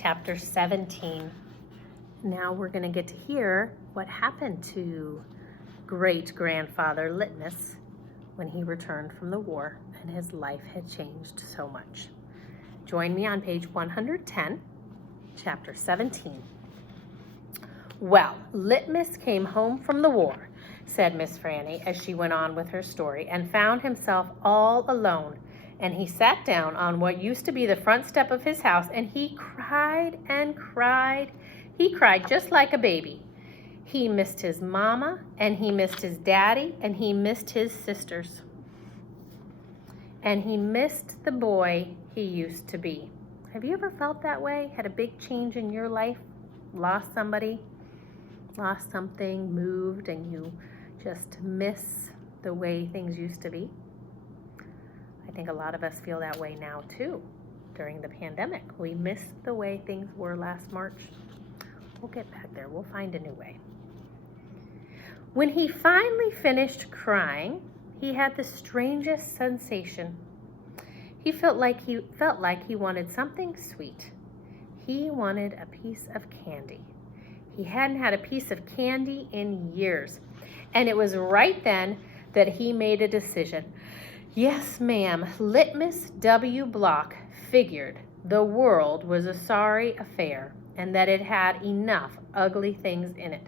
chapter 17. Now we're going to get to hear what happened to great-grandfather Litmus when he returned from the war and his life had changed so much. Join me on page 110, chapter 17. Well, Litmus came home from the war, said Miss Franny as she went on with her story, and found himself all alone. And he sat down on what used to be the front step of his house, and he cried and cried. He cried just like a baby. He missed his mama, and he missed his daddy, and he missed his sisters. And he missed the boy he used to be. Have you ever felt that way? Had a big change in your life? Lost somebody? Lost something? Moved, and you just miss the way things used to be? I think a lot of us feel that way now too. During the pandemic, we miss the way things were last March. We'll get back there. We'll find a new way. When he finally finished crying, he had the strangest sensation. He felt like he wanted something sweet. He wanted a piece of candy. He hadn't had a piece of candy in years. And it was right then that he made a decision. Yes, ma'am, Litmus W. Block figured the world was a sorry affair and that it had enough ugly things in it.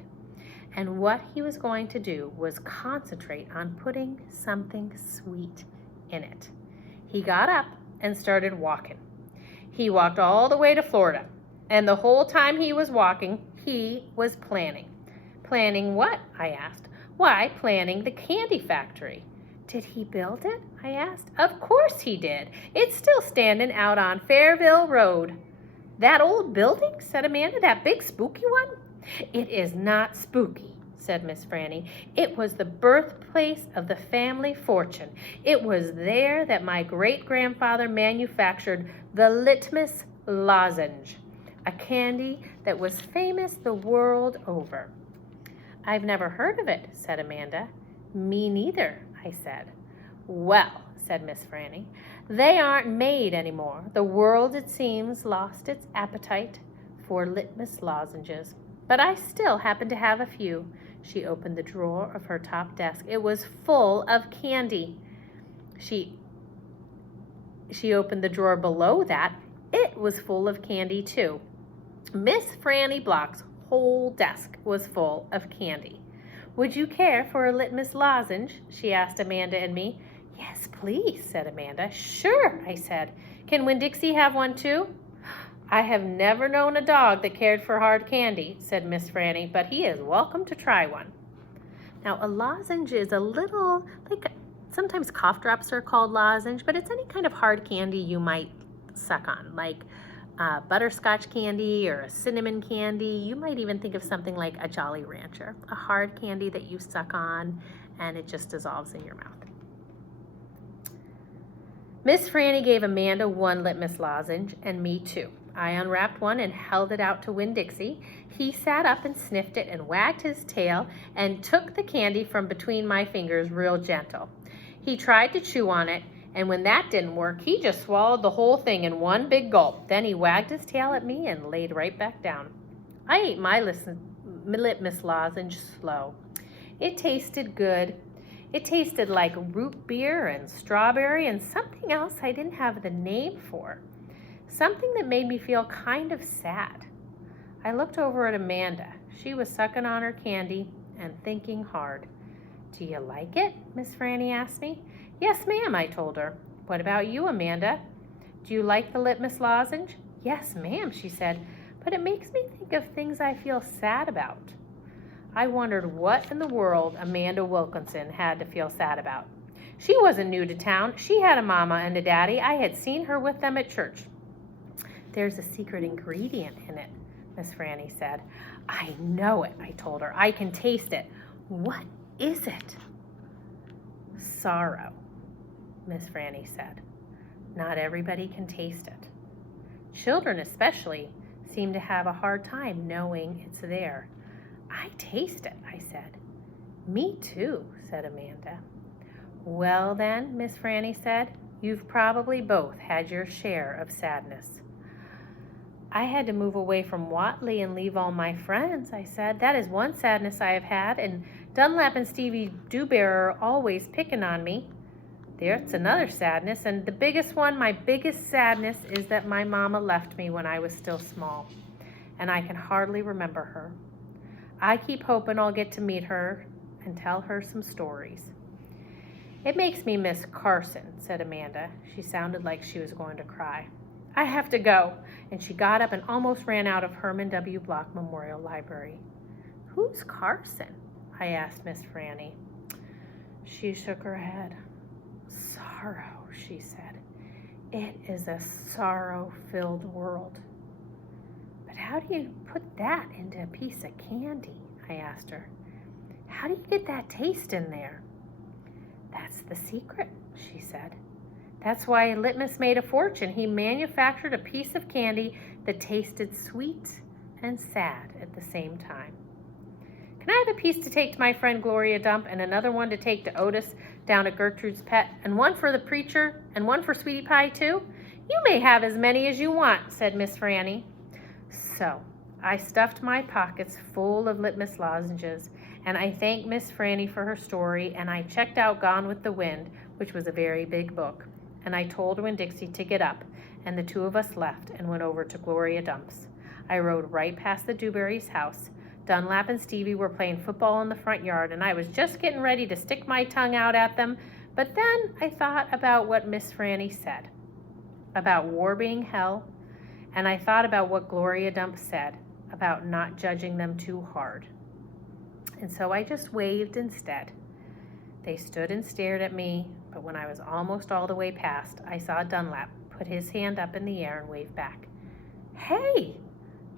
And what he was going to do was concentrate on putting something sweet in it. He got up and started walking. He walked all the way to Florida, and the whole time he was walking, he was planning. Planning what? I asked. Why, planning the candy factory. Did he build it? I asked. Of course he did. It's still standing out on Fairville Road. That old building? Said Amanda. That big spooky one? It is not spooky, said Miss Franny. It was the birthplace of the family fortune. It was there that my great-grandfather manufactured the Litmus lozenge, a candy that was famous the world over. I've never heard of it, said Amanda. Me neither, I said. Well, said Miss Franny, they aren't made anymore. The world, it seems, lost its appetite for Litmus lozenges. But I still happen to have a few. She opened the drawer of her top desk. It was full of candy. She opened the drawer below that. It was full of candy, too. Miss Franny Block's whole desk was full of candy. Would you care for a Litmus lozenge? She asked Amanda and me. Yes, please, said Amanda. Sure, I said. Can Winn Dixie have one too? I have never known a dog that cared for hard candy, said Miss Franny, but he is welcome to try one. Now, a lozenge is a little, sometimes cough drops are called lozenge, but it's any kind of hard candy you might suck on, like butterscotch candy or a cinnamon candy. You might even think of something like a Jolly Rancher, a hard candy that you suck on and it just dissolves in your mouth. Miss Franny gave Amanda one Litmus lozenge and me two. I unwrapped one and held it out to Winn Dixie. He sat up and sniffed it and wagged his tail and took the candy from between my fingers real gentle. He tried to chew on it, and when that didn't work, he just swallowed the whole thing in one big gulp. Then he wagged his tail at me and laid right back down. I ate my Litmus lozenge slow. It tasted good. It tasted like root beer and strawberry and something else I didn't have the name for. Something that made me feel kind of sad. I looked over at Amanda. She was sucking on her candy and thinking hard. Do you like it? Miss Franny asked me. Yes, ma'am, I told her. What about you, Amanda? Do you like the Litmus lozenge? Yes, ma'am, she said, but it makes me think of things I feel sad about. I wondered what in the world Amanda Wilkinson had to feel sad about. She wasn't new to town. She had a mama and a daddy. I had seen her with them at church. There's a secret ingredient in it, Miss Franny said. I know it, I told her. I can taste it. What is it? Sorrow, Miss Franny said. Not everybody can taste it. Children especially seem to have a hard time knowing it's there. I taste it, I said. Me too, said Amanda. Well then, Miss Franny said, you've probably both had your share of sadness. I had to move away from Watley and leave all my friends, I said. That is one sadness I have had, and Dunlap and Stevie Dewbear are always picking on me. There's another sadness, and the biggest one, my biggest sadness, is that my mama left me when I was still small, and I can hardly remember her. I keep hoping I'll get to meet her and tell her some stories. It makes me miss Carson, said Amanda. She sounded like she was going to cry. I have to go, and she got up and almost ran out of Herman W. Block Memorial Library. Who's Carson? I asked Miss Franny. She shook her head. Sorrow, she said. It is a sorrow-filled world. But how do you put that into a piece of candy? I asked her. How do you get that taste in there? That's the secret, she said. That's why Litmus made a fortune. He manufactured a piece of candy that tasted sweet and sad at the same time. Can I have a piece to take to my friend Gloria Dump, and another one to take to Otis down at Gertrude's Pet, and one for the preacher, and one for Sweetie Pie too? You may have as many as you want, said Miss Franny. So I stuffed my pockets full of Litmus lozenges, and I thanked Miss Franny for her story, and I checked out Gone with the Wind, which was a very big book. And I told Winn-Dixie to get up, and the two of us left and went over to Gloria Dump's. I rode right past the Dewberry's house. Dunlap and Stevie were playing football in the front yard, and I was just getting ready to stick my tongue out at them, but then I thought about what Miss Franny said, about war being hell, and I thought about what Gloria Dump said, about not judging them too hard. And so I just waved instead. They stood and stared at me, but when I was almost all the way past, I saw Dunlap put his hand up in the air and wave back. Hey,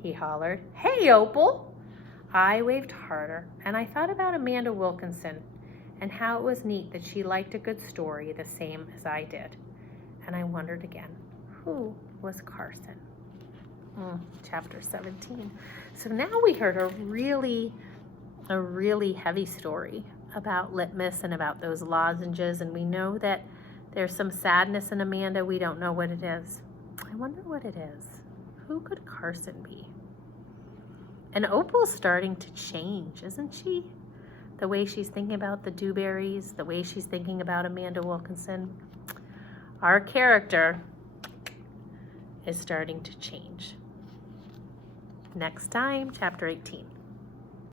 he hollered. Hey, Opal. I waved harder, and I thought about Amanda Wilkinson and how it was neat that she liked a good story the same as I did. And I wondered again, who was Carson? Chapter 17. So now we heard a really heavy story about Litmus and about those lozenges, and we know that there's some sadness in Amanda. We don't know what it is. I wonder what it is. Who could Carson be? And Opal's starting to change, isn't she? The way she's thinking about the Dewberries, the way she's thinking about Amanda Wilkinson. Our character is starting to change. Next time, chapter 18.